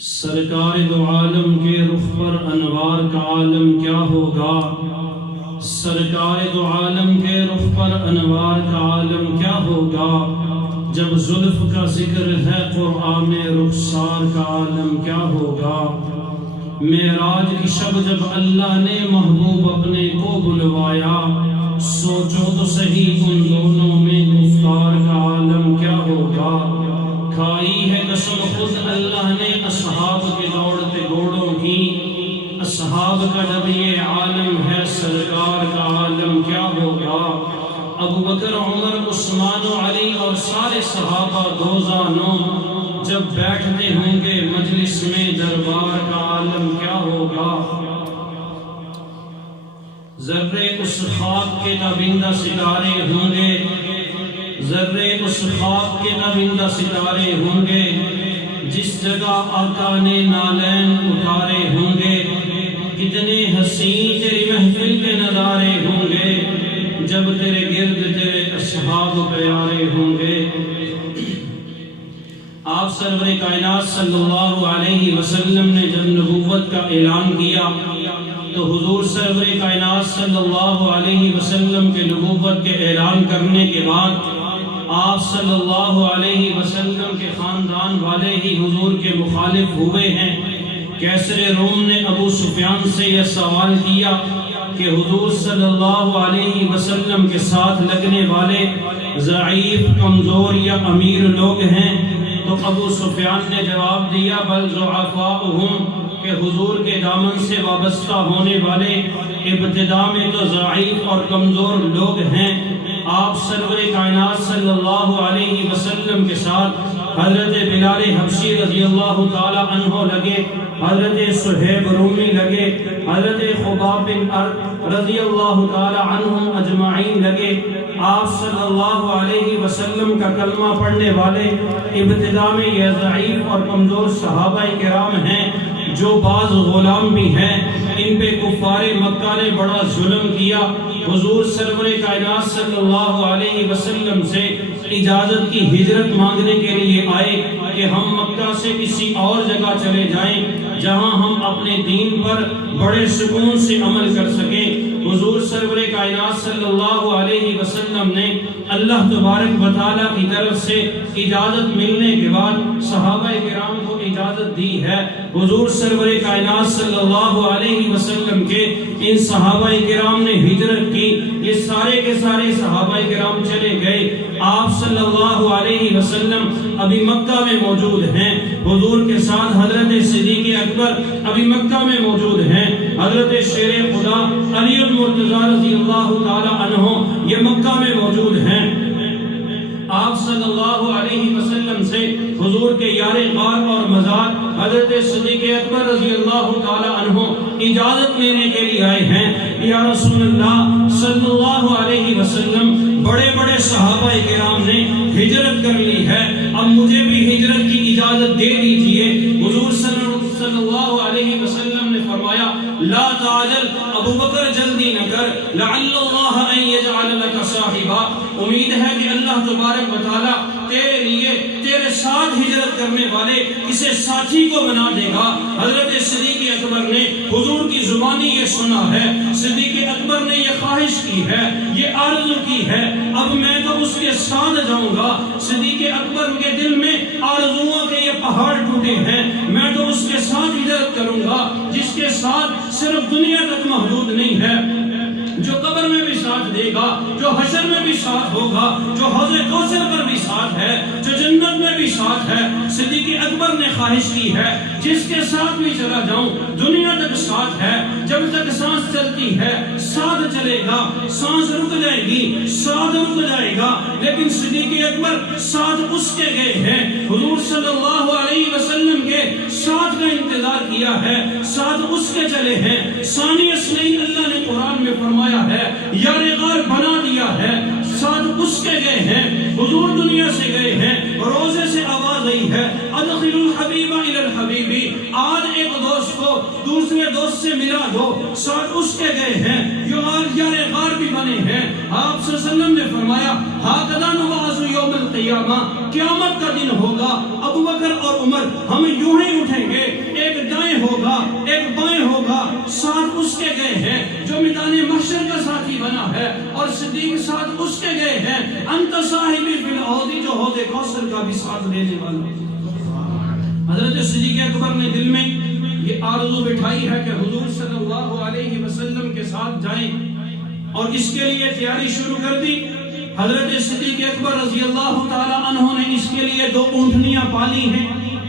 سرکار دو عالم کے رخ پر انوار کا عالم کیا ہوگا؟ سرکار دو عالم کے رخ پر انوار کا عالم کیا ہوگا؟ جب زلف کا ذکر ہے قرآن میں رخسار کا عالم کیا ہوگا؟ معراج کی شب جب اللہ نے محبوب اپنے کو بلوایا، سوچو تو صحیح ان دونوں میں گفتار کا عالم کیا ہوگا؟ کھائی ہے قسم خود اللہ نے اصحاب کے دوڑتے گھوڑوں کی، اصحاب کا جب یہ عالم ہے سرکار کا عالم کیا ہوگا؟ ابو بکر عمر عثمان و علی اور سارے صحابہ دوزانوں جب بیٹھتے ہوں گے مجلس میں دربار کا عالم کیا ہوگا؟ ذرے اس خاک کے تابندہ ستارے ہوں گے، ذرے اس خاک کے تابندہ ستارے ہوں گے، جس جگہ آقا نے نالین اتارے ہوں گے، کتنے حسین تیری محفل کے نظارے ہوں گے، جب تیرے گرد تیرے اصحاب پیارے ہوں گے۔ آپ سرور کائنات صلی اللہ علیہ وسلم نے جب نبوت کا اعلان کیا تو حضور سرور کائنات صلی اللہ علیہ وسلم کے نبوت کے اعلان کرنے کے بعد آپ صلی اللہ علیہ وسلم کے خاندان والے ہی حضور کے مخالف ہوئے ہیں۔ کیسر روم نے ابو سفیان سے یہ سوال کیا کہ حضور صلی اللہ علیہ وسلم کے ساتھ لگنے والے ضعیف، کمزور یا امیر لوگ ہیں؟ تو ابو سفیان نے جواب دیا بل ضعفاؤہم، کہ حضور کے دامن سے وابستہ ہونے والے ابتدا میں تو ضعیف اور کمزور لوگ ہیں۔ آپ سرور کائنات صلی اللہ علیہ وسلم کے ساتھ حضرت بلال حبشی رضی اللہ تعالی عنہ لگے، حضرت صہیب رومی لگے، حضرت خباب بن ارد رضی اللہ تعالی عنہم اجمعین لگے۔ آپ صلی اللہ علیہ وسلم کا کلمہ پڑھنے والے ابتدا میں یہ ضعیف اور کمزور صحابہ کرام ہیں، جو بعض غلام بھی ہیں، ان پہ کفار مکہ نے بڑا ظلم کیا۔ حضور سرور کائنات صلی اللہ علیہ وسلم سے اجازت کی ہجرت مانگنے کے لیے آئے کہ ہم مکہ سے کسی اور جگہ چلے جائیں جہاں ہم اپنے دین پر بڑے سکون سے عمل کر سکیں۔ حضور سرور کائنات صلی اللہ علیہ وسلم نے اللہ تبارک و تعالیٰ کی طرف سے اجازت ملنے کے بعد صحابہ کرام کو اجازت دی ہے۔ حضور سرور کائنات صلی اللہ علیہ وسلم کے ان صحابہ کرام نے ہجرت کی، یہ سارے کے سارے صحابہ کرام چلے گئے۔ آپ صلی اللہ علیہ وسلم ابھی مکہ میں موجود ہیں، حضور کے ساتھ حضرت صدیق اکبر ابھی مکہ میں موجود ہیں، حضرت شیر خدا علی المرتضی رضی اللہ تعالی عنہ یہ مکہ میں موجود ہیں۔ آپ صلی اللہ علیہ وسلم سے حضور کے یار غار اور مزار حضرت صدیق اکبر رضی اللہ تعالی عنہ اجازت لینے کے لیے آئے ہیں۔ یا رسول اللہ صلی اللہ علیہ وسلم، بڑے بڑے صحابہ کرام نے ہجرت کر لی ہے، اب مجھے بھی ہجرت کی اجازت دے دیجئے۔ حضور صلی اللہ علیہ وسلم نے فرمایا لا تعجل، ابو بکر جلدی نہ کر، لعل اللہ ان یجعل لک صاحبا، امید ہے کہ اللہ تبارک و تعالی تیرے لیے تیرے ساتھ ہجرت کرنے والے کسی ساتھی کو بنا دے گا۔ حضرت صدیق اکبر نے حضور کی زبانی یہ سنا ہے، صدیق اکبر نے یہ خواہش کی ہے، یہ آرزو کی ہے، اب میں تو اس کے ساتھ جاؤں گا۔ صدیق اکبر کے دل میں آرزوؤں کے یہ پہاڑ ٹوٹے ہیں، میں تو اس کے ساتھ ہجرت کروں گا جس کے ساتھ صرف دنیا تک محدود نہیں ہے، جو قبر میں بھی ساتھ دے گا، جو حشر میں بھی ساتھ ہوگا، جو حوض کوثر پر بھی ساتھ ہے، جو جنت میں بھی ساتھ ہے۔ صدیق اکبر نے خواہش کی ہے جس کے ساتھ بھی چلا جاؤں دنیا تک ساتھ ہے، جب تک سانس چلتی ہے ساتھ چلے گا، سانس رک جائے گی ساتھ رک جائے گا، لیکن صدیق اکبر ساتھ اس کے گئے ہیں، حضور صلی اللہ علیہ وسلم کے ساتھ کا انتظار کیا ہے، ساتھ اس کے چلے ہیں۔ ثانی اثنین اللہ نے قرآن میں فرمایا ہے، یار غار بنا دیا ہے، ساتھ اس کے گئے ہیں، حضور دنیا سے گئے ہیں، روزے سے آواز آئی ہے ادخل الحبیب الی الحبیبی، آج ایک دوست کو دوسرے دوست سے ملا دو، ساتھ اس کے گئے ہیں، یار غار بھی بنے ہیں۔ آپ صلی اللہ علیہ وسلم نے فرمایا ہاکذا نبعث یوم القیامہ، قیامت کا دن ہوگا ابو بکر اور عمر ہم یوں ہی اٹھیں گے، ہوگا ایک بائیں ہوگا، ساتھ اس کے گئے ہیں جو میدان محشر کا ساتھی بنا ہے، اور صدیق ساتھ اس کے گئے ہیں انت صاحبی فی الحوض، جو حوض کوثر کا بھی ساتھ لینے والا۔ حضرت صدیق اکبر نے دل میں یہ آرزو بٹھائی ہے کہ حضور صلی اللہ علیہ وسلم کے ساتھ جائیں، اور اس کے لیے تیاری شروع کر دی۔ حضرت صدیق اکبر رضی اللہ تعالی عنہ نے اس کے لیے 2 اونٹنیاں پالی ہیں،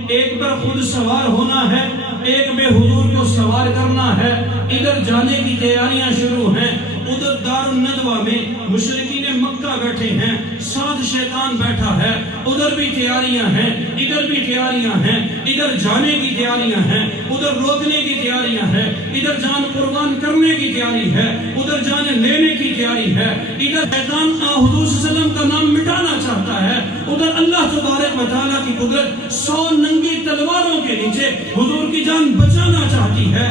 ایک پر خود سوار ہونا ہے، ایک میں حضور کو سوار کرنا ہے۔ ادھر جانے کی تیاریاں شروع ہیں، ادھر دار الندوہ میں مشرکین مکہ بیٹھے ہیں، ساتھ شیطان بیٹھا ہے، ادھر بھی تیاریاں ہیں، ادھر بھی تیاریاں ہیں، ادھر جانے کی تیاریاں ہیں، ادھر روکنے کی تیاریاں ہیں، ادھر جان قربان کرنے کی تیاری ہے، ادھر جان لینے کی تیاری ہے، ادھر شیطان حضور صلی اللہ علیہ وسلم کا نام مٹانا چاہتا ہے، ادھر اللہ تبارک و تعالیٰ کی قدرت 100 ننگی تلواروں کے نیچے حضور کی جان بچانا چاہتی ہے۔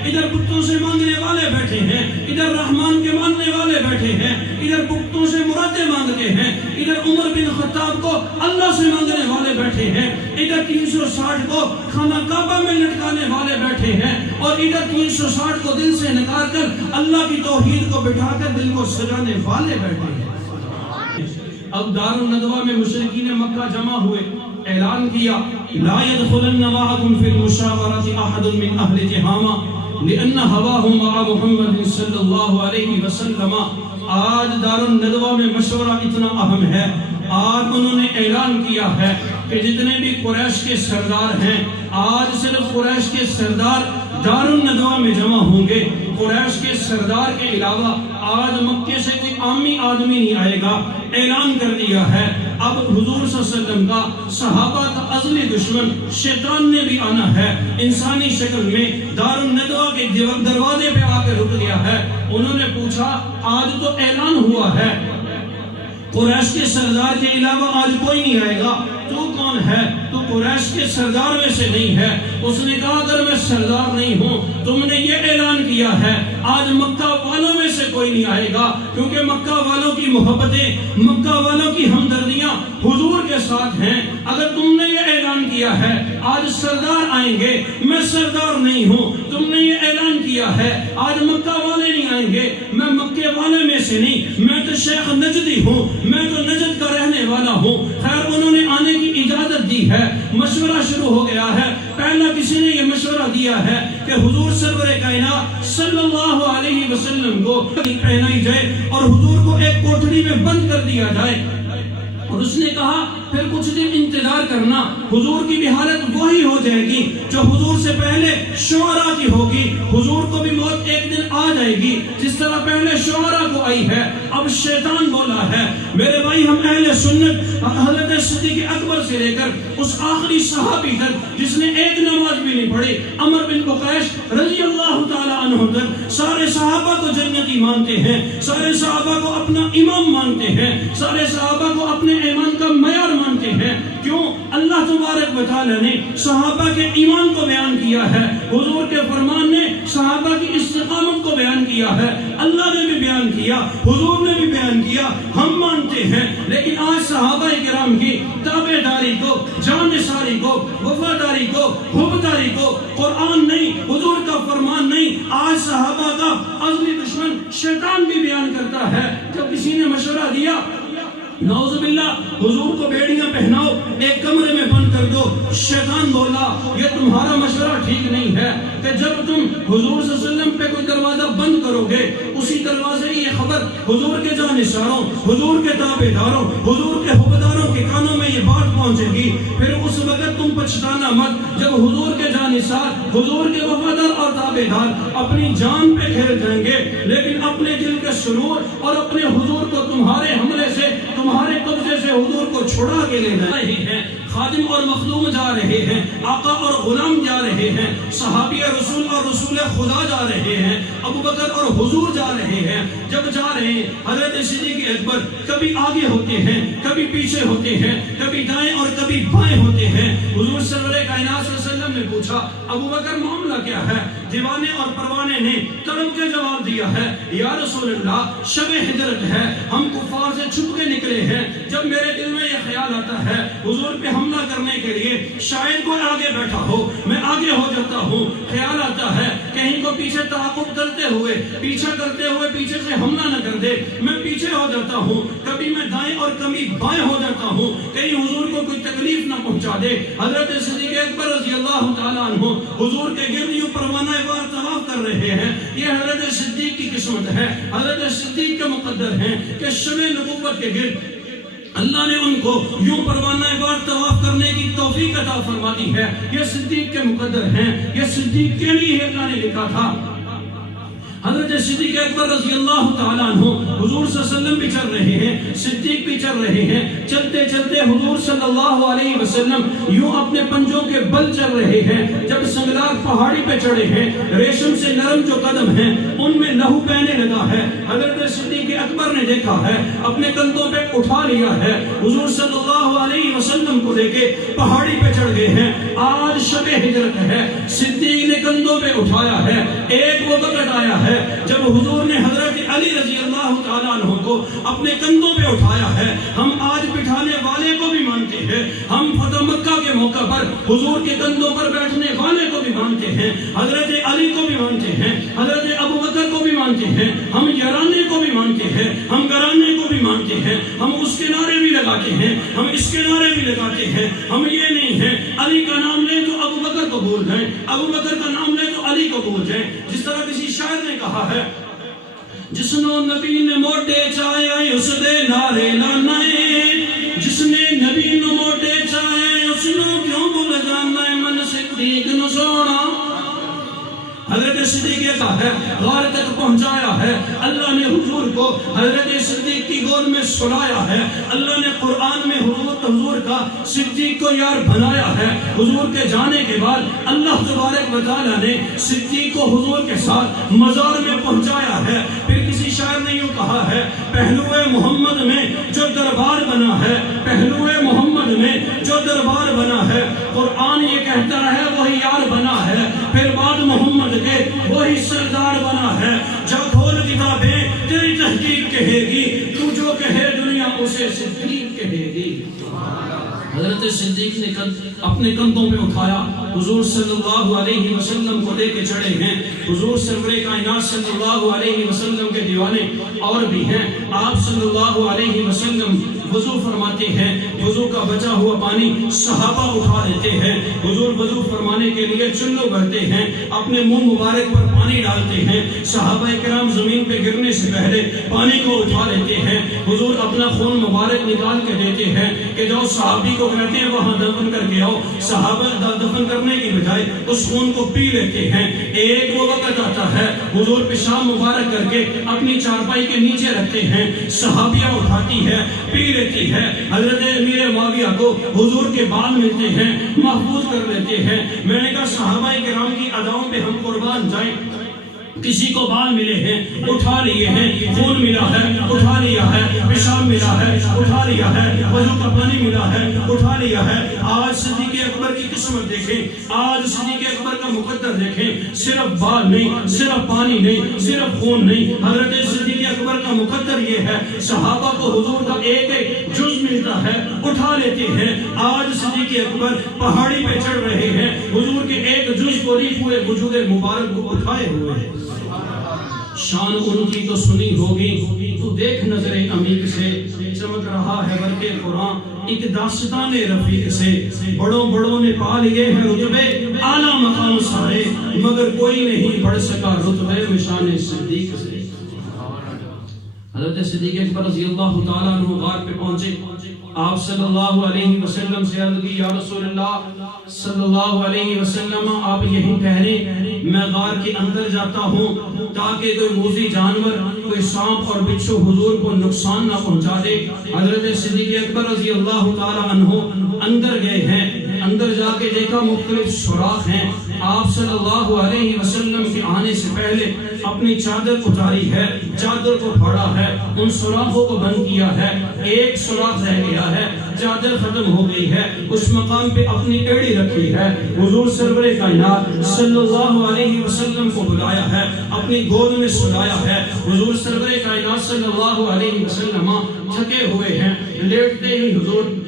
ادھر بتوں سے مانگنے والے بیٹھے ہیں، ادھر رحمان کے ماننے والے بیٹھے ہیں، ادھر بتوں سے مرادیں مانگتے ہیں، ادھر عمر بن خطاب کو اللہ سے مانگنے والے بیٹھے ہیں، ادھر 360 کو خانہ کعبہ میں لٹکانے والے بیٹھے ہیں، اور ادھر 360 کو دل سے نکال کر اللہ کی توحید کو بٹھا کر دل کو سجانے والے بیٹھے ہیں۔ اب دار الندوہ میں مشرکین مکہ جمع ہوئے، اعلان کیا لا يدخلن معكم في المشاورة احد من اهل تهامہ لأن هواهم مع محمد صلی اللہ علیہ وسلم۔ آج دار الندوہ میں مشورہ اتنا اہم ہے، آج انہوں نے اعلان کیا ہے کہ جتنے بھی قریش کے سردار ہیں، آج صرف قریش کے سردار دار الندوہ میں جمع ہوں گے۔ قریش کے سردار کے علاوہ آج مکے سے کوئی عامی آدمی نہیں آئے گا۔ اعلان کر دیا ہے اب حضور صلی اللہ علیہ وسلم کا صحابہ کا ازلی دشمن شیطان نے بھی آنا ہے، انسانی شکل میں دار الندوہ کے دروازے پہ آ کے رک گیا ہے۔ انہوں نے پوچھا آج تو اعلان ہوا ہے قریش کے سردار کے علاوہ آج کوئی نہیں آئے گا، تو کون ہے؟ تو قریش کے سردار میں سے نہیں ہے۔ اس نے کہا اگر میں سردار نہیں ہوں، تم نے یہ اعلان کیا ہے آج مکہ والوں میں سے کوئی نہیں آئے گا، کیونکہ مکہ والوں کی محبتیں، مکہ والوں کی ہمدردیاں حضور کے ساتھ ہیں۔ اگر تم نے یہ اعلان کیا ہے آج سردار آئیں گے، میں سردار نہیں ہوں، تم نے یہ اعلان کیا ہے آج مکہ والے نہیں آئیں گے، میں مکے والے میں سے نہیں، میں تو شیخ نجدی ہوں، میں تو نجد کا رہنے والا ہوں۔ خیر انہوں نے آنے کی اجازت دی ہے، مشورہ شروع ہو گیا ہے۔ پہلا کسی نے یہ مشورہ دیا ہے کہ حضور سرور کائنات صلی اللہ علیہ وسلم کو پہنائی جائے اور حضور کو ایک کوٹھڑی میں بند کر دیا جائے، اور اس نے کہا پھر کچھ دن انتظار کرنا، حضور کی بھی حالت وہی ہو جائے گی جو حضور سے پہلے شعراء کی ہوگی، حضور کو بھی موت ایک دن آ جائے گی جس طرح پہلے شعراء کو آئی ہے۔ اب شیطان بولا ہے میرے بھائی ہم اہل سنت حضرت صدیق اکبر سے لے کر اس آخری صحابی تک جس نے ایک نماز بھی نہیں پڑھی عمر بن بقیش رضی اللہ تعالی عنہ تک، سارے صحابہ کو جنتی مانتے ہیں، سارے صحابہ کو اپنا امام مانتے ہیں، سارے صحابہ کو اپنے ایمان کا معیار مانتے ہیں۔ کیوں؟ اللہ تبارک و تعالی نے صحابہ کے ایمان کو بیان کیا ہے، حضور کے فرمان نے صحابہ کی استقامت کو بیان کیا ہے، اللہ نے بھی بیان کیا، حضور نے بھی بیان کیا، ہم مانتے ہیں۔ لیکن آج صحابہ کرام کی تابعداری کو، جانثاری کو، وفاداری کو، حبداری کو، قرآن نہیں، حضور کا فرمان نہیں، آج صحابہ کا ازلی دشمن شیطان بھی بیان کرتا ہے۔ جب کسی نے مشورہ دیا نعوذ باللہ حضور کو بیڑیاں پہناؤ ایک کمرے میں بند کر دو، شیطان بولا یہ تمہارا مشورہ ٹھیک نہیں ہے کہ جب تم حضور صلی اللہ علیہ وسلم پہ کوئی دروازہ بند کرو گے اسی دروازے کی یہ خبر حضور کے جانثاروں، حضور کے تابعداروں، حضور کے حبداروں کے کانوں میں یہ بات پہنچے گی، پھر اس وقت تم پچھتانا مت جب حضور کے جانثار، حضور کے وفادار اور تابعدار اپنی جان پہ کھیل جائیں گے، لیکن اپنے دل کے سرور اور اپنے حضور کو تمہارے حملے سے، تمہارے قبضے سے حضور کو چھڑا کے لے جا رہے ہیں، خادم اور مخدوم جا رہے ہیں، آقا اور غلام جا رہے ہیں، صحابی رسول اور رسول خدا جا رہے ہیں، ابو بکر اور حضور جا رہے ہیں۔ جب جا رہے ہیں حضرت صدیق اکبر کبھی آگے ہوتے ہیں، کبھی پیچھے ہوتے ہیں، کبھی دائیں اور کبھی بائیں ہوتے ہیں۔ حضور سرور کائنات صلی اللہ علیہ وسلم نے پوچھا ابو بکر معاملہ کیا ہے؟ دیوانے اور پروانے نے تڑپ کے جواب دیا ہے یا رسول اللہ شب ہجرت ہے، ہم کفار سے چھپ کے نکلے ہیں، جب میرے دل میں یہ خیال آتا ہے حضور پہ ہم حملہ کرنے کے لیے شاید کوئی آگے بیٹھا ہو، میں آگے ہو جاتا ہوں، خیال آتا ہے کہیں کو پیچھے تعاقب کرتے ہوئے، پیچھا کرتے ہوئے پیچھے سے حملہ نہ کر دے، میں پیچھے ہو جاتا ہوں، کبھی میں دائیں اور کبھی بائیں ہو جاتا ہوں، کہیں حضور کو کوئی تکلیف نہ پہنچا دے۔ حضرت صدیق اکبر رضی اللہ تعالیٰ عنہ حضور کے گرد یوں پروانہ وار طواف کر رہے ہیں۔ یہ حضرت صدیق کی قسمت ہے، حضرت صدیق کا مقدر ہے کہ شب نبوت کے گرد اللہ نے ان کو یوں پروانہ وار طواف کرنے کی توفیق عطا فرما دی ہے۔ یہ صدیق کے مقدر ہیں، یہ صدیق کے لیے اللہ نے لکھا تھا۔ حضرت صدیق اکبر رضی اللہ تعالیٰ عنہ حضور صلی اللہ علیہ وسلم بھی چل رہے ہیں، صدیق بھی چل رہے ہیں، چلتے چلتے حضور صلی اللہ علیہ وسلم یوں اپنے پنجوں کے بل چل رہے ہیں۔ جب سنگلاگ پہاڑی پہ چڑھے ہیں، ریشم سے نرم جو قدم ہیں ان میں لہو بہنے لگا ہے۔ حضرت صدیق اکبر نے دیکھا ہے، اپنے کندھوں پہ اٹھا لیا ہے، حضور صلی اللہ علیہ وسلم کو لے کے پہاڑی پہ چڑھ گئے ہیں۔ آج شب ہجرت ہے، صدیق نے کندھوں پہ اٹھایا ہے۔ ایک وہ وقت آیا ہے جب حضور نے حضرت علی رضی اللہ تعالیٰ عنہ کو اپنے کندھوں پہ اٹھایا ہے۔ ہم آج بٹھانے والے کو بھی مانتے ہیں، ہم فتح مکہ کے موقع پر حضور کے کندھوں پر بیٹھنے والے کو بھی مانتے ہیں، حضرت علی کو بھی مانتے ہیں، حضرت ابو بکر کو بھی مانتے ہیں، ہم یارانے کو بھی مانتے ہیں، ہم گرانے کو بھی مانتے ہیں، ہم اس کے نعرے بھی لگاتے ہیں، ہم اس کے نعرے بھی لگاتے ہیں۔ ہم یہ نہیں ہے علی کا نام لیں تو ابو بکر کو بھول جائیں، ابو بکر کا نام لیں تو علی کو بھول جائیں۔ جس طرح کسی شاعر نے کہا ہے، جس نو نبی نے موٹے چاہے اس دے نعرے لانا ہے، جس نے نبی نو موٹے چاہے اس نو کیوں بھول جانا ہے، من صدیق نو سونا۔ حضرت صدیق کا ہے، غار تک پہنچایا ہے، اللہ نے حضور کو حضرت صدیق کی گود میں سلایا ہے، اللہ نے قرآن میں حضور کا صدیق کو یار بنایا ہے۔ حضور کے جانے کے بعد اللہ تبارک و تعالیٰ نے صدیق کو حضور کے ساتھ مزار میں پہنچایا ہے۔ پھر کسی شاعر نے یوں کہا ہے، پہلوئے محمد میں جو دربار بنا ہے، پہلوئے محمد میں جو دربار بنا ہے، قرآن یہ کہتا ہے وہی یار بنا ہے، پھر بعد محمد کے وہی سردار بنا ہے۔ جا کھول کتابیں تیری تحقیق کہے گی، تو جو کہے دنیا اسے صدیق کہے گی۔ حضرت صدیق نے اپنے کندھوں پہ اٹھایا، حضور صلی اللہ علیہ وسلم کو لے کے چڑھے ہیں۔ حضور سرور کائنات صلی اللہ علیہ وسلم کے دیوانے اور بھی ہیں۔ آپ صلی اللہ علیہ وسلم وضو فرماتے ہیں، وضو کا بچا ہوا پانی صحابہ اٹھا دیتے ہیں۔ حضور وضو فرمانے کے لیے چلو بھرتے ہیں، اپنے منہ مبارک پر پانی ڈالتے ہیں، صحابہ کرام زمین پہ گرنے سے پہلے پانی کو اٹھا لیتے ہیں۔ حضور اپنا خون مبارک نکال کے دیتے ہیں کہ جو صحابی کو کہتے ہیں وہاں دفن کر کے آؤ، صحابہ دفن کرنے کی بجائے اس خون کو پی لیتے ہیں۔ ایک وہ وقت آتا ہے حضور پیشاب مبارک کر کے اپنی چارپائی کے نیچے رکھتے ہیں، صحابیہ اٹھاتی ہے، پی لیتی ہے۔ حضرت امیر معاویہ کو حضور کے بال ملتے ہیں، محفوظ کر لیتے ہیں۔ میں نے کہا صحابہ کرام کی اداؤں پہ ہم قربان جائیں، کسی کو بال ملے ہیں اٹھا لیے ہیں، خون ملا ہے اٹھا لیا ہے، پیشاب ملا ہے اٹھا لیا ہے، وضو کا پانی ملا ہے اٹھا لیا ہے۔ آج صدیق اکبر کی قسمت دیکھیں، آج صدیق اکبر کا مقدر دیکھیں، صرف بال نہیں، صرف پانی نہیں، صرف خون نہیں، حضرت صدیق اکبر کا مقدر یہ ہے صحابہ کو حضور کا ایک ایک جز ملتا ہے، اٹھا لیتے ہیں۔ آج صدیق اکبر پہاڑی پہ چڑھ رہے ہیں، حضور کے ایک جز کو نہیں پورے وجود مبارک کو اٹھائے ہوئے ہیں۔ شان ان کی تو سنی ہوگی، تو دیکھ نظر عمیق سے چمک رہا ہے برق قرآن ایک داستان رفیق سے۔ بڑوں بڑوں نے پا لیے ہیں رتبے اعلیٰ مقام سارے، مگر کوئی نہیں بڑھ سکا رتبے میں شان صدیق سے۔ حضرت صدیق اکبر رضی اللہ تعالیٰ عنہ غار پہ پہنچے، آپ صلی اللہ علیہ وسلم سے عرض کی، یا رسول اللہ صلی اللہ علیہ وسلم آپ یہی ٹھہریں، میں غار کے اندر جاتا ہوں تاکہ کوئی موذی جانور، کوئی سانپ اور بچھو حضور کو نقصان نہ پہنچا دے۔ حضرت صدیق اکبر رضی اللہ تعالی عنہ اندر گئے ہیں، اندر جا کے دیکھا مختلف سوراخ ہیں۔ آپ صلی اللہ علیہ وسلم کے آنے سے پہلے اپنی چادر اتاری ہے، چادر کو پھاڑا ہے، ان سوراخوں کو بند کیا ہے، ایک سوراخ رہ گیا ہے، چادر ختم ہو گئی ہے، اس مقام پہ اپنی ایڑی رکھی ہے۔ حضور سرور کائنات صلی اللہ علیہ وسلم کو بلایا ہے، اپنی گود میں سلایا ہے۔ حضور سرور کائنات صلی اللہ علیہ وسلم تھکے ہوئے ہیں، لیٹتے ہی حضور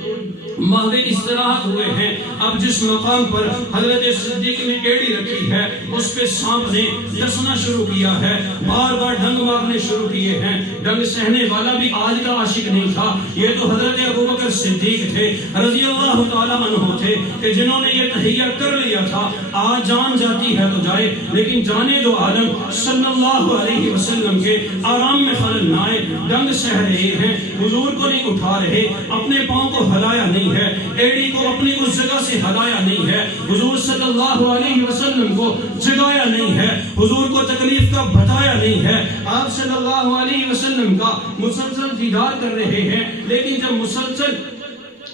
محو استراحت ہوئے ہیں۔ اب جس مقام پر حضرت صدیق نے ایڑی رکھی ہے اس پہ سانپ نے ڈسنا شروع کیا ہے، بار بار ڈنگ مارنے شروع کیے ہیں۔ ڈنگ سہنے والا بھی آج کا عاشق نہیں تھا، یہ تو حضرت ابوبکر صدیق تھے رضی اللہ تعالیٰ عنہ تھے کہ جنہوں نے یہ تہیہ کر لیا تھا آج جان جاتی ہے تو جائے، لیکن جانے دو عالم صلی اللہ علیہ وسلم کے آرام میں خلل نہ آئے۔ ڈنگ سہ رہے ہیں، حضور کو نہیں اٹھا رہے، اپنے پاؤں کو ہلایا نہیں ہے، ایڑی کو اپنی اس جگہ سے ہلایا نہیں ہے، حضور صلی اللہ علیہ وسلم کو جگایا نہیں ہے، حضور کو تکلیف کا بتایا نہیں ہے۔ آپ صلی اللہ علیہ وسلم کا مسلسل دیدار کر رہے ہیں، لیکن جب مسلسل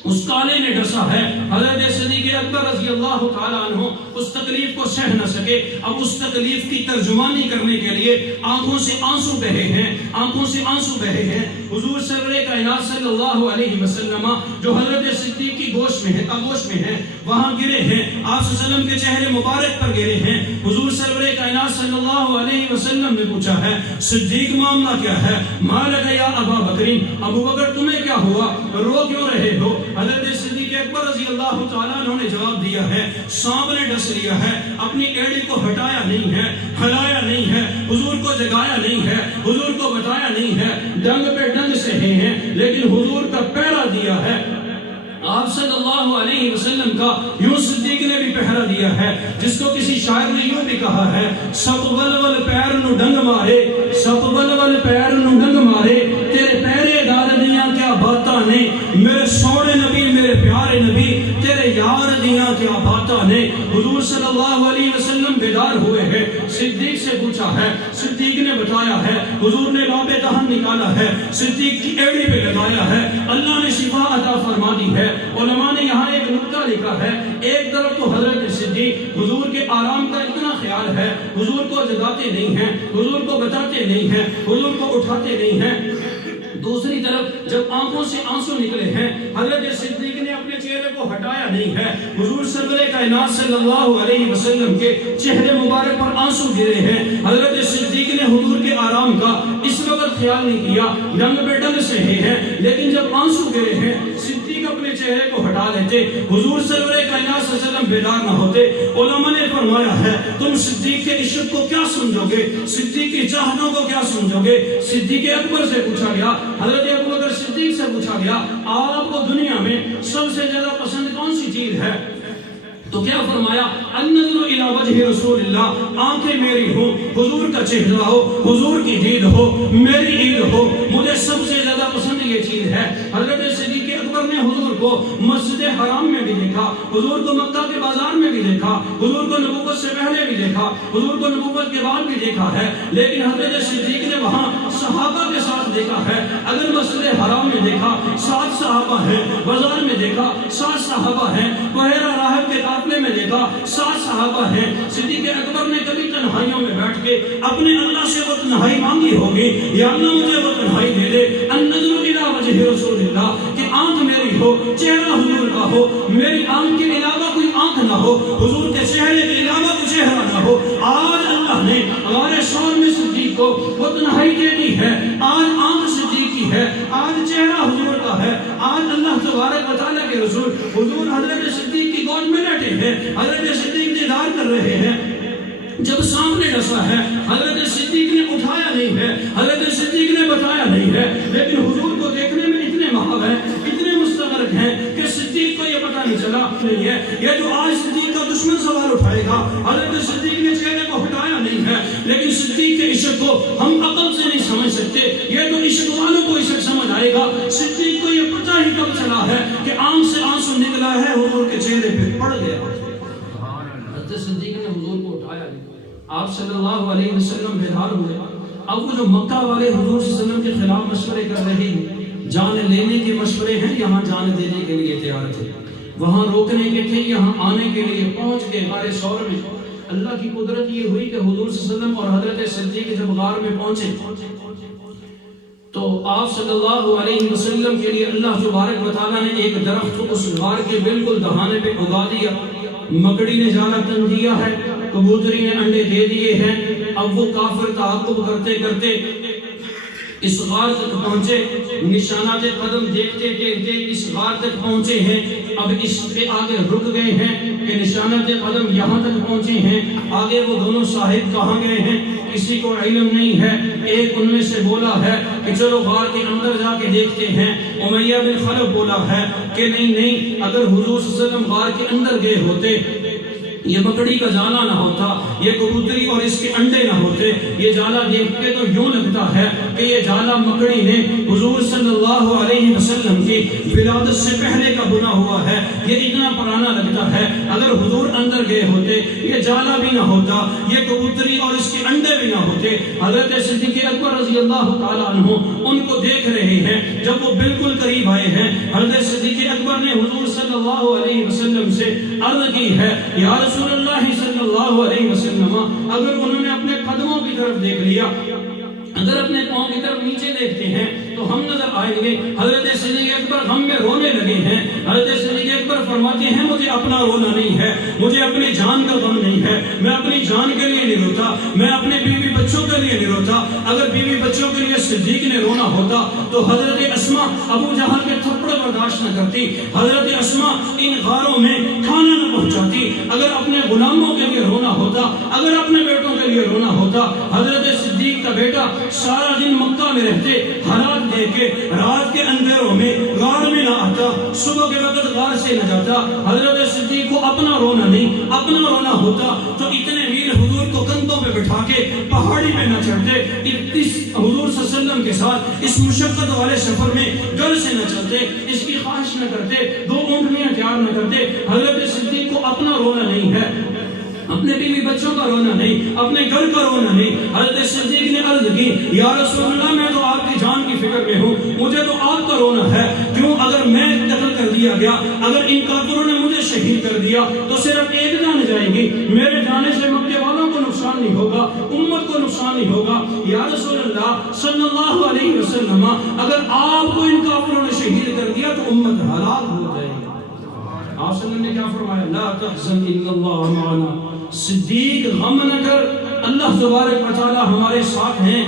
اس کالے نے ڈسا ہے، حضرت صدیق اکبر رضی اللہ تعالیٰ عنہ اس تکلیف کو سہ نہ سکے۔ اب اس تکلیف کی ترجمانی کرنے کے لیے آنکھوں سے آنسو بہے ہیں، آنکھوں سے آنسو بہے ہیں۔ حضور سرور کائنات صلی اللہ علیہ وسلم جو حضرت صدیق کی گوش میں ہے، آغوش میں ہے، وہاں گرے ہیں، آپ صلی اللہ علیہ وسلم کے چہرے مبارک پر گرے ہیں۔ حضور سرور کائنات صلی اللہ علیہ وسلم نے پوچھا ہے صدیق معاملہ کیا ہے؟ ما لک یا ابا بکر، ابو بکر تمہیں کیا ہوا، رو کیوں رہے ہو؟ حضرت صدیق اکبر رضی اللہ تعالیٰ عنہ نے جواب دیا ہے سانپ نے ڈس لیا ہے، اپنی ایڑی کو ہٹایا نہیں ہے، ہلایا نہیں ہے، حضور کو جگایا نہیں ہے، حضور کو بتایا نہیں ہے، ڈنگ پہ ڈنگ سہے ہیں لیکن حضور کا پہرا دیا ہے۔ آپ صلی اللہ علیہ وسلم کا یوں صدیق نے بھی پہرا دیا ہے، جس کو کسی شاعر نے یوں بھی کہا ہے سپ ول پیر نو ڈنگ مارے، سپ ول پیر نو ڈنگ مارے، تیرے پیرے دار دیاں کیا باتاں نے، میرے سونے نبی میرے پیارے نبی تیرے یار دیاں کیا باتاں نے۔ حضور صلی اللہ علیہ وسلم بیدار ہوئے ہیں، صدیق سے پوچھا ہے، صدیق نے بتایا ہے، حضور نے لوب دہن نکالا ہے، صدیق کی ایڑی پہ لگایا ہے، اللہ نے شفا عطا فرما دی ہے۔ علماء نے یہاں ایک نکتہ لکھا ہے، ایک طرف تو حضرت صدیق حضور کے آرام کا اتنا خیال ہے، حضور کو جگاتے نہیں ہیں، حضور کو بتاتے نہیں ہیں، حضور کو اٹھاتے نہیں ہیں، دوسری طرف جب آنکھوں سے آنسو نکلے ہیں حضرت صدیق نے اپنے چہرے کو ہٹایا نہیں ہے، حضور سرور کائنات صلی اللہ علیہ وسلم کے چہرے مبارک پر آنسو گرے ہیں، حضرت صدیق نے حضور کے آرام کا اس وقت خیال نہیں کیا، ڈنگ پہ ڈنگ سہے ہیں، لیکن جب آنسو گرے ہیں صدیق اپنے چہرے کو ہٹا لیتے، حضور سرور کائنات صلی اللہ علیہ وسلم بیدار نہ ہوتے۔ علماء نے فرمایا ہے تم صدیق کے عشق کو کیا سمجھو گے، صدیق کی چاہتوں کو کیا سمجھو گے؟ صدیق اکبر سے پوچھا گیا، حضرت ابوبکر صدیق سے پوچھا گیا آپ کو دنیا میں سب سے زیادہ پسند کون سی چیز ہے؟ تو کیا فرمایا النظر الی وجہ رسول اللہ، آنکھیں میری ہو، حضور کا چہرہ ہو، حضور کی دید ہو، میری عید ہو، مجھے سب سے زیادہ پسند یہ چیز ہے۔ حضرت صدیق اکبر نے حضور کو مسجد حرام میں بھی دیکھا، حضور کو مکہ کے بازار میں بھی دیکھا، حضور کو نبوت سے پہلے بھی دیکھا، حضور کو نبوت کے بعد بھی دیکھا ہے، لیکن حضرت صدیق نے وہاں صحابہ کے ساتھ دیکھا ہے۔ اگر مسجد حرام میں دیکھا 7 صحابہ ہیں، بازار میں دیکھا 7 صحابہ ہیں، بحیرہ راہب کے قافلے میں دیکھا 7 صحابہ ہیں۔ صدیق اکبر نے کبھی تنہائیوں میں بیٹھ کے اپنے اللہ سے وہ تنہائی مانگی ہوگی یا اللہ مجھے وہ تنہائی دے دے، النظر الی وجہ رسول اللہ، کہ آنکھ میری ہو، چہرہ حضور کا ہو، میری آنکھ کے علاوہ کوئی آنکھ نہ ہو، حضور کے چہرے کے علاوہ کوئی چہرہ نہ ہو۔ آج اللہ نے ہمارے شور میں صدیق کو وہ تنہائی دے دی ہے، آج آنکھ صدیق کی ہے، آج چہرہ حضور کا ہے، آج اللہ تبارک و تعالیٰ کے رسول حضور حضرت صدیق کی گود میں بیٹھے ہیں، حضرت صدیق دیدار کر رہے ہیں۔ جب سامنے ڈسا ہے حضرت صدیق نے اٹھایا نہیں ہے، حضرت صدیق نے بتایا نہیں ہے، لیکن حضور کو دیکھنے میں اتنے محب ہیں، اتنے مستغرق ہیں کہ صدیق کو یہ پتہ نہیں چلا نہیں ہے۔ یہ جو آج صدیق کا دشمن سوال اٹھائے گا، حضرت صدیق نے چہرے کو ہٹایا نہیں ہے، لیکن صدیق کے عشق کو ہم عقل سے نہیں سمجھ سکتے، یہ تو عشق والوں کو عشق سمجھ آئے گا۔ صدیق کو یہ پتہ ہی کب چلا ہے کہ آنکھ سے آنسو نکلا ہے، حضور کے چہرے پہ پڑ گیا۔ حضرت صدیق نے حضور کو اٹھایا نہیں، آپ صلی اللہ علیہ وسلم بیدار ہوئے۔ اب وہ جو مکہ والے حضور صلی اللہ علیہ وسلم کے خلاف مشورے کر رہے ہیں، جان لینے کے مشورے ہیں، یہاں جان دینے کے لیے تیار تھے، وہاں روکنے کے تھے، یہاں آنے کے لیے پہنچ کے غار ثور میں۔ اللہ کی قدرت یہ ہوئی کہ حضور صلی اللہ علیہ وسلم اور حضرت صدیق جب غار میں پہنچے تو آپ صلی اللہ علیہ وسلم کے لیے اللہ تبارک و تعالیٰ نے ایک درخت اس غار کے بالکل دہانے پہ اگا دیا۔ مکڑی نے جالا تن دیا ہے، کبوتری نے انڈے دے دیے ہیں۔ اب وہ کافر تعاقب کرتے کرتے اس غار تک پہنچے، نشانات قدم دیکھتے دیکھتے اس غار تک پہنچے ہیں، اب اس پہ آگے رک گئے ہیں کہ نشانات قدم یہاں تک پہنچے ہیں، آگے وہ دونوں صاحب کہاں گئے ہیں کسی کو علم نہیں ہے۔ ایک ان میں سے بولا ہے کہ چلو غار کے اندر جا کے دیکھتے ہیں۔ امیہ بن خلف بولا ہے کہ نہیں، اگر حضور صلی اللہ علیہ وسلم غار کے اندر گئے ہوتے، یہ مکڑی کا جالا نہ ہوتا، یہ کبوتری اور اس کے انڈے نہ ہوتے، یہ جالا دیکھ کے تو یوں لگتا ہے کہ یہ جالا مکڑی نے حضور صلی اللہ علیہ وسلم کی ولادت سے پہلے کا بنا ہوا ہے، یہ اتنا پرانا لگتا ہے۔ اگر حضور اندر گئے ہوتے، یہ جالا بھی نہ ہوتا، یہ کبوتری اور اس کے انڈے بھی نہ ہوتے۔ حضرت صدیق اکبر رضی اللہ تعالیٰ عنہ ان کو دیکھ رہے ہیں، جب وہ بالکل قریب آئے ہیں، حضرت صدیق اکبر نے حضور صلی اللہ علیہ وسلم سے عرض کی ہے، یا رسول اللہ صلی اللہ علیہ وسلم، اگر انہوں نے اپنے قدموں کی طرف دیکھ لیا، اگر اپنے پاؤں کی طرف نیچے دیکھتے ہیں تو ہم نظر آئیں گے۔ حضرت صدیق اکبر غم میں رونے لگے ہیں۔ حضرت صدیق اکبر فرماتے ہیں، مجھے اپنا رونا نہیں ہے، مجھے اپنی جان کا غم نہیں ہے، میں اپنی جان کے لیے نہیں روتا، میں اپنے بیوی بچوں کے لیے نہیں روتا۔ اگر بیوی بچوں کے لیے صدیق نے رونا ہوتا تو حضرت اسماء ابو جہل کے تھپڑ برداشت نہ کرتی، حضرت اسماء ان غاروں میں کھانا نہ پہنچاتی۔ اگر اپنے غلاموں کے لیے رونا ہوتا، اگر اپنے بیٹوں کے لیے رونا ہوتا، حضرت صدیق کا بیٹا سارا دن مکہ میں رہتے، حالات دیکھ کے رات کے اندھیروں میں غار میں نہ آتا، صبح کے وقت غار سے نہ جاتا۔ حضرت صدیق کو اپنا رونا نہیں، اپنا رونا ہوتا تو اتنے میل حضور کو کندھوں پہ بٹھا کے پہاڑی پہ نہ چڑھتے، اس حضور صلی اللہ علیہ وسلم کے ساتھ اس مشقت والے سفر میں گھر سے نہ چلتے، اس کی خواہش نہ کرتے، 2 اونٹنیاں تیار نہ کرتے۔ حضرت صدیق کو اپنا رونا نہیں ہے، اپنے بیوی بچوں کا رونا نہیں، اپنے گھر کا رونا نہیں۔ حضرت صدیق نے عرض کی، یا رسول اللہ، میں تو آپ کی جان کی فکر میں ہوں، مجھے تو آپ کا رونا ہے۔ کیوں؟ اگر میں قتل کر دیا گیا، اگر ان کافروں نے مجھے شہید کر دیا تو صرف ایک جان جائے گی، میرے جانے سے مکے والوں کو نقصان نہیں ہوگا، امت کو نقصان نہیں ہوگا۔ یا رسول اللہ صلی اللہ علیہ وسلم، اگر آپ کو ان کافروں نے شہید کر دیا تو امت ہلاک ہو جائے گی۔ آپ صلی اللہ علیہ وسلم نے کیا فرمایا؟ لا تحزن ان اللہ معنا، صدیق غم نہ کر، اللہ تبارک و تعالی ہمارے ساتھ ہیں۔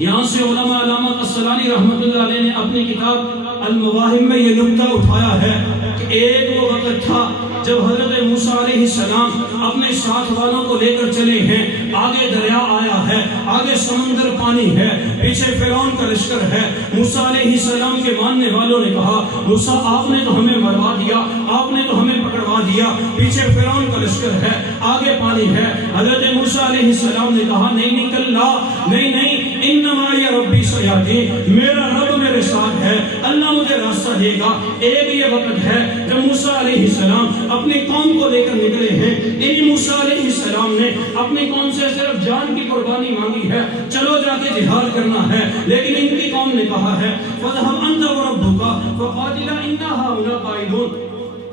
یہاں سے علماء علامہ قسطلانی رحمۃ اللہ علیہ نے اپنی کتاب المواہب میں یہ نکتہ اٹھایا ہے کہ ایک وہ وقت تھا جب حضرت موسیٰ علیہ السلام اپنے ساتھ والوں کو لے کر چلے ہیں، آگے دریا آیا ہے، آگے سمندر پانی ہے، پیچھے فرعون کا لشکر ہے۔ موسیٰ علیہ السلام کے ماننے والوں نے کہا، موسیٰ آپ نے تو ہمیں مروا دیا، آپ نے تو ہمیں پکڑوا دیا، پیچھے فرعون کا لشکر ہے، آگے پانی ہے۔ حضرت موسیٰ علیہ السلام نے کہا، نہیں کلا، نہیں، انما یا ربی سیہدین، میرا رب میرے ساتھ ہے، اللہ مجھے راستہ دے گا۔ ایک یہ وقت ہے جب موسیٰ علیہ السلام اپنی قوم کو لے کر نکلے ہیں۔ انہی موسیٰ علیہ السلام نے اپنی قوم سے صرف جان کی قربانی مانگی ہے، چلو جا کے جہاد کرنا ہے، لیکن ان کی قوم نے کہا ہے فَذْهَبْ أَنْتَ وَرَبُّكَ فَقَاتِلَا إِنَّا هَٰهُنَا قَاعِدُونَ،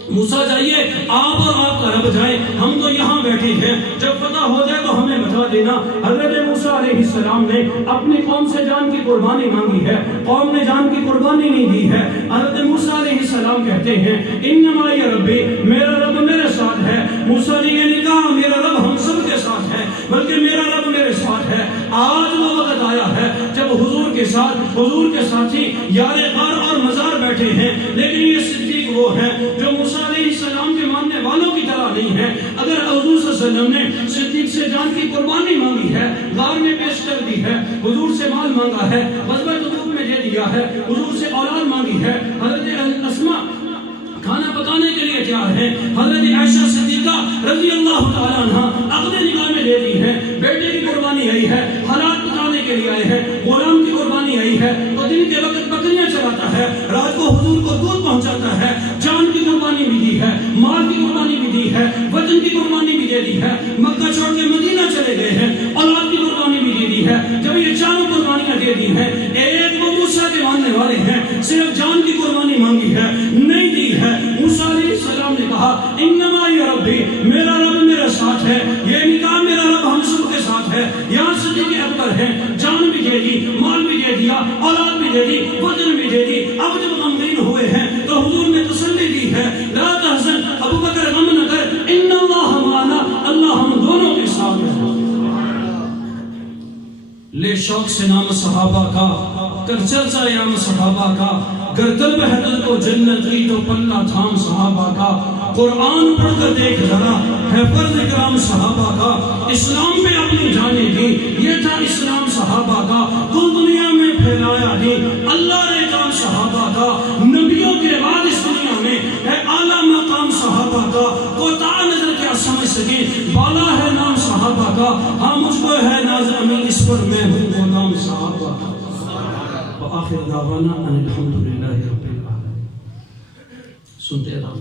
موسیٰ جائیے، آپ اور آپ کا رب جائے، ہم تو یہاں بیٹھے ہیں، جب فتح ہو جائے تو ہمیں بتا دینا۔ حضرت موسیٰ علیہ السلام نے اپنی قوم سے جان کی قربانی مانگی ہے، قوم نے جان کی قربانی نہیں دی ہے۔ حضرت موسیٰ علیہ السلام کہتے ہیں، انما یا ربی، میرا رب میرے ساتھ ہے۔ موسیٰ نے یہ نہیں کہا میرا رب ہم سب کے ساتھ ہے، بلکہ میرا رب میرے ساتھ ہے۔ آج وہ وقت آیا ہے جب حضور کے ساتھ، حضور کے ساتھی یار غار اور مزار بیٹھے ہیں، لیکن یہ صدیق وہ ہے جو موسیٰ علیہ السلام کے ماننے والوں کی طرح نہیں ہے۔ اگر حضور صلی اللہ علیہ وسلم نے صدیق سے جان کی قربانی مانگی ہے، غار میں پیش کر دی ہے، حضور سے مال مانگا ہے، غزوہ تبوک میں دے دیا ہے، حضور سے اولاد مانگی ہے، حضرت اسماء کھانا پکانے کے لیے تیار ہے، حضرت عائشہ صدیقہ رضی اللہ تعالیٰ عنہ عقد نکاح میں دے دی ہے، بیٹے کی قربانی آئی ہے، حالات پکانے کے لیے آئے ہیں، غلام کی قربانی آئی ہے، تو دن کے وقت بکریاں چلاتا ہے، رات کو حضور کو دودھ پہنچاتا ہے، جان کی قربانی بھی دی ہے، مال کی قربانی بھی دی ہے، وطن کی قربانی بھی دے دی ہے، مکہ چھوڑ کے مدینہ چلے گئے ہیں، اولاد کی قربانی بھی دے دی ہے۔ جب یہ چاروں قربانیاں دے دی ہیں، ایک وہ موسیٰ کے ماننے والے ہیں، صرف جان کی قربانی مانگی ہے، نہیں دی ہے۔ موسیٰ علیہ السلام نے کہا، انما یا ربی، میرا رب میرے ساتھ ہے، یہ نکاح میرا رب ہم سب کے ساتھ ہے۔ یہاں صدیق اکبر ہیں، جان بھی دے دی، مال بھی دے دیا، اولاد بھی دے دی، وطن بھی دے دی۔ اب جب غمگین ہوئے ہیں تو حضور نے تسلی دی ہے، لا تحزن، ابو بکر غم نہ کر، ان اللہ معنا، اللہ ہم دونوں کے ساتھ شوق سے نام صحابہ کا کر چرچا نام صحابہ کا، گر قلب حضرت کو جنت کی تو پلہ تھام صحابہ کا، قرآن پڑھ کر دیکھ ذرا ہے فرض کرام صحابہ کا، اسلام پہ اپنی جانیں دی، یہ تھا اسلام صحابہ کا، کل دنیا میں پھیلایا دین اللہ نے کام صحابہ کا، نبیوں کے بعد اس دنیا میں ہے اعلیٰ مقام صحابہ کا، کوتاہ نظر کیا سمجھ سکیں بالا ہے نام صحابہ کا، ہاں مجھ کو ہے ناز امین اس پر میں ہوں غلام صحابہ کا۔ وآخر دعوانا ان الحمدللہ رب العالمین۔ سنتے رہا